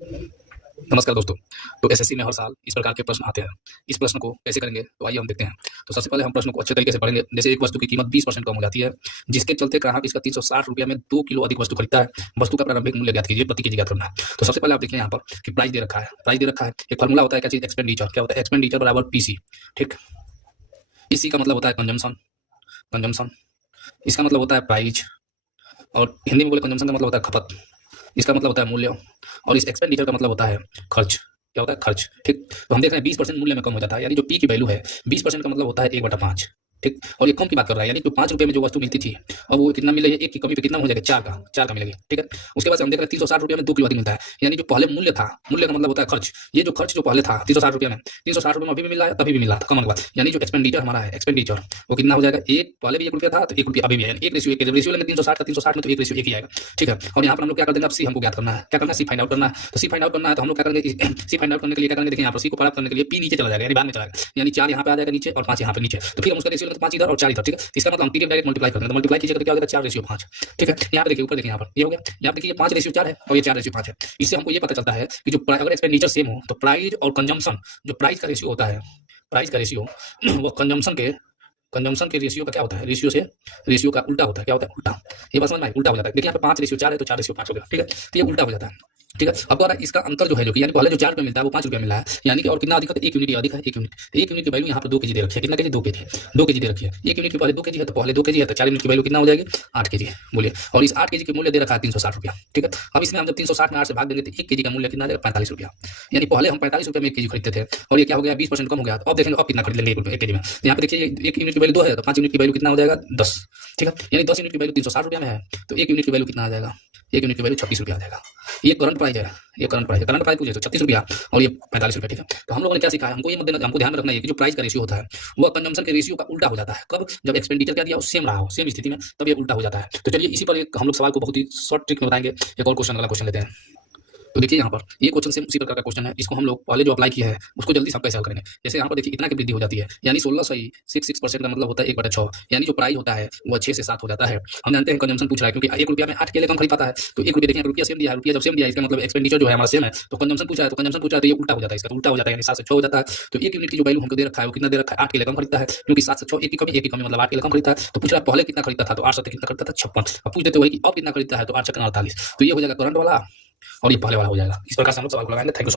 नमस्कार दोस्तों। तो एसएससी में हर साल इस प्रकार के प्रश्न आते हैं। इस प्रश्न को कैसे करेंगे तो आइए हम देखते हैं। तो सबसे पहले हम प्रश्न को अच्छे तरीके से पढ़ेंगे। जैसे एक वस्तु की कीमत 20% कम हो जाती है, जिसके चलते ग्राहक इसका 360 रुपये में 2 किलो अधिक वस्तु खरीदता है। वस्तु का प्रारंभिक मूल्य ज्ञात कीजिए, प्रति केजी ज्ञात करना है। तो सबसे पहले आप देखिए यहाँ पर कि प्राइस दे रखा है। प्राइस दे रखा है, एक फार्मूला होता है क्या चीज, एक्सपेंडिचर। क्या होता है? एक्सपेंडिचर बराबर पीसी। ठीक, इसी का मतलब होता है कंजम्पशन। कंजम्पशन इसका मतलब होता है प्राइस, और हिंदी में बोले कंजम्पशन का मतलब होता है खपत, इसका मतलब होता है मूल्य, और इस एक्सपेंडिचर का मतलब होता है खर्च। क्या होता है? खर्च। ठीक, तो हम देख रहे हैं 20% मूल्य में कम हो जाता है, यानी जो पी की वैल्यू है 20% का मतलब होता है 1/5। ठीक, और ये कम की बात कर रहा है, यानी कि 5 रुपये में जो वस्तु मिलती थी अब वो कितना मिलेगी, एक की कमी पे कितना हो जाएगा, 4 का मिलेगी। ठीक है, उसके बाद से हम देख रहे हैं 360 रुपये में 2 किलो अधिक मिलता है, यानी जो पहले मूल्य था, मूल्य का मतलब होता है खर्च। ये जो खर्च जो पहले था 360 रुपये में, 360 रुपये में अभी भी मिल रहा है, तभी भी मिल रहा था, कम बात। यानी जो एक्सपेंडिचर हमारा है, एक्सपेंडिचर वो कितना हो जाएगा, एक पहले भी 1 रुपया था तो 1 रुपया अभी भी है, एक रेशियो, एक रेशियो लेंगे 360 का 360 में तो एक रेशियो एक ही आएगा। ठीक है, और यहाँ पर हम लोग क्या कर देंगे, अब सी हमको ज्ञात करना है। क्या करना है? सी फाइंड आउट करना है। तो सी फाइंड आउट करना है तो हम लोग क्या करेंगे, सी फाइंड आउट करने के लिए क्या करेंगे, देखिए यहाँ पर सी को प्राप्त करने के लिए पी नीचे चला जाएगा, यानी बाद में चला जाएगा, यानी 4 यहाँ पे आ जाएगा नीचे और 5 यहाँ पे नीचे। तो फिर हम उसका रेशियो लेंगे 5 इधर और 4 इधर। ठीक है, इसका मतलब हम पी के डायरेक्ट मल्टीप्लाई करेंगे, तो मल्टीप्लाई कीजिएगा तो क्या हो जाएगा, 4/5। ठीक है, यहाँ पे देखिए, ऊपर देखिए, यहाँ पर ये हो गया, यहाँ पे देखिए 5/4 है और ये 4/5 है। इससे हमको ये पता चलता है कि जो अगर एक्सपेंडिचर सेम हो तो प्राइस और कंजम्पशन, जो प्राइस का रेशियो होता है, प्राइस का रेशियो वो कंजम्पशन के रेशियो का क्या होता है, रेशियो का उल्टा होता है। क्या होता है? उल्टा। ये बात समझ में आई? उल्टा हो जाता है। देखिए यहाँ पे 5/4 है तो 4/5 हो गया। ठीक है, तो ये उल्टा हो जाता है। ठीक है, अब अगर इसका अंतर जो है, जो कि यानी पहले जो 4 रुपये मिलता है वो 5 रुपये मिल रहा है, यानी कि और कितना अधिक है, 1 यूनिट अधिक है, 1 यूनिट। 1 यूनिट की वैल्यू यहाँ पर 2 केजी दे रखी है। कितना केजी? 2 केजी। 2 केजी दे रखी है। 1 यूनिट की पहले 2 केजी है तो पहले 2 केजी है, तो 4 यूनिट की वैल्यू कितना हो जाएगी, 8 केजी। बोलिए, और इस 8 केजी के मूल्य दे रखा है 360 रुपया। ठीक है, अब इसमें हम जब 360 में 8 से भाग देंगे तो 1 केजी का मूल्य कितना आ जाएगा, 45 रुपया। यानी पहले हम 45 रुपये में 1 केजी खरीदते थे और ये क्या हो गया, 20% कम हो गया। तो अब देखेंगे अब कितना खरीद लेंगे 1 केजी में। तो यहाँ पे देखिए 1 यूनिट की वैल्यू 2 है तो 5 यूनिट की वैल्यू कितना हो जाएगा, 10। ठीक है, यानी 10 यूनिट की वैल्यू 360 रुपया में है तो 1 यूनिट की वैल्यू कितना आ जाएगा, 1 यूनिट की वैल्यू 26 रुपया आ जाएगा। ये करंट प्राइस है, ये करंट प्राइस है। करंट प्राइस पूछे तो 36 रुपया और ये 45 रुपया। ठीक है, तो हम लोगों ने क्या सीखा है, हमको ये मद्देनजर, हमको ध्यान में रखना है कि जो प्राइस का रेशियो होता है वो कंजम्पशन के रेशियो का उल्टा हो जाता है। कब? जब एक्सपेंडिचर क्या दिया सेम रहा हो, सेम स्थिति में, तब ये उल्टा हो जाता है। तो चलिए इसी पर एक हम लोग सवाल को बहुत ही शॉर्ट ट्रिक में बताएंगे। एक और क्वेश्चन, अगला क्वेश्चन लेते हैं। तो देखिए यहाँ पर ये क्वेश्चन सेम उसी प्रकार का क्वेश्चन है। इसको हम लोग पहले जो अप्लाई किया है उसको जल्दी से हम कैसे हल करेंगे। जैसे यहाँ पर देखिए इतना की वृद्धि हो जाती है, यानी 16 सही 6% का मतलब होता है 1/6, यानी जो प्राइस होता है वो 6 से 7 हो जाता है। हम जानते हैं कंजम्पशन पूछ रहा है, क्योंकि 1 रुपया में 8 केले कम खरीद पाता है, तो 1 रुपया देखिए, रुपया सेम दिया है, रुपया जब सेम दिया है इसका मतलब एक्सपेंडिचर जो है हमारा सेम है, तो कंजम्पशन पूछा है, तो कंजम्पशन पूछा है तो ये उल्टा हो जाता है, इसका उल्टा हो जाता है, यानी 7 से 6 हो जाता है। तो 1 यूनिट की जो वैल्यू हमको दे रखा है वो कितना दे रखा है, 8 केले कम खरीदता है, क्योंकि 7 से 6 1 की कमी मतलब 8 केले कम खरीदता है। तो पूछ रहा है पहले कितना खरीदता था, तो 8 से कितना खरीदता था, 56। अब पूछ देते हो कि अब कितना खरीदता है, तो 8 से 48। तो ये हो जाएगा करंट वाला और ये पहले वाला हो जाएगा। इस प्रकार से हम लोग सवाल को लगाएंगे। Thank you.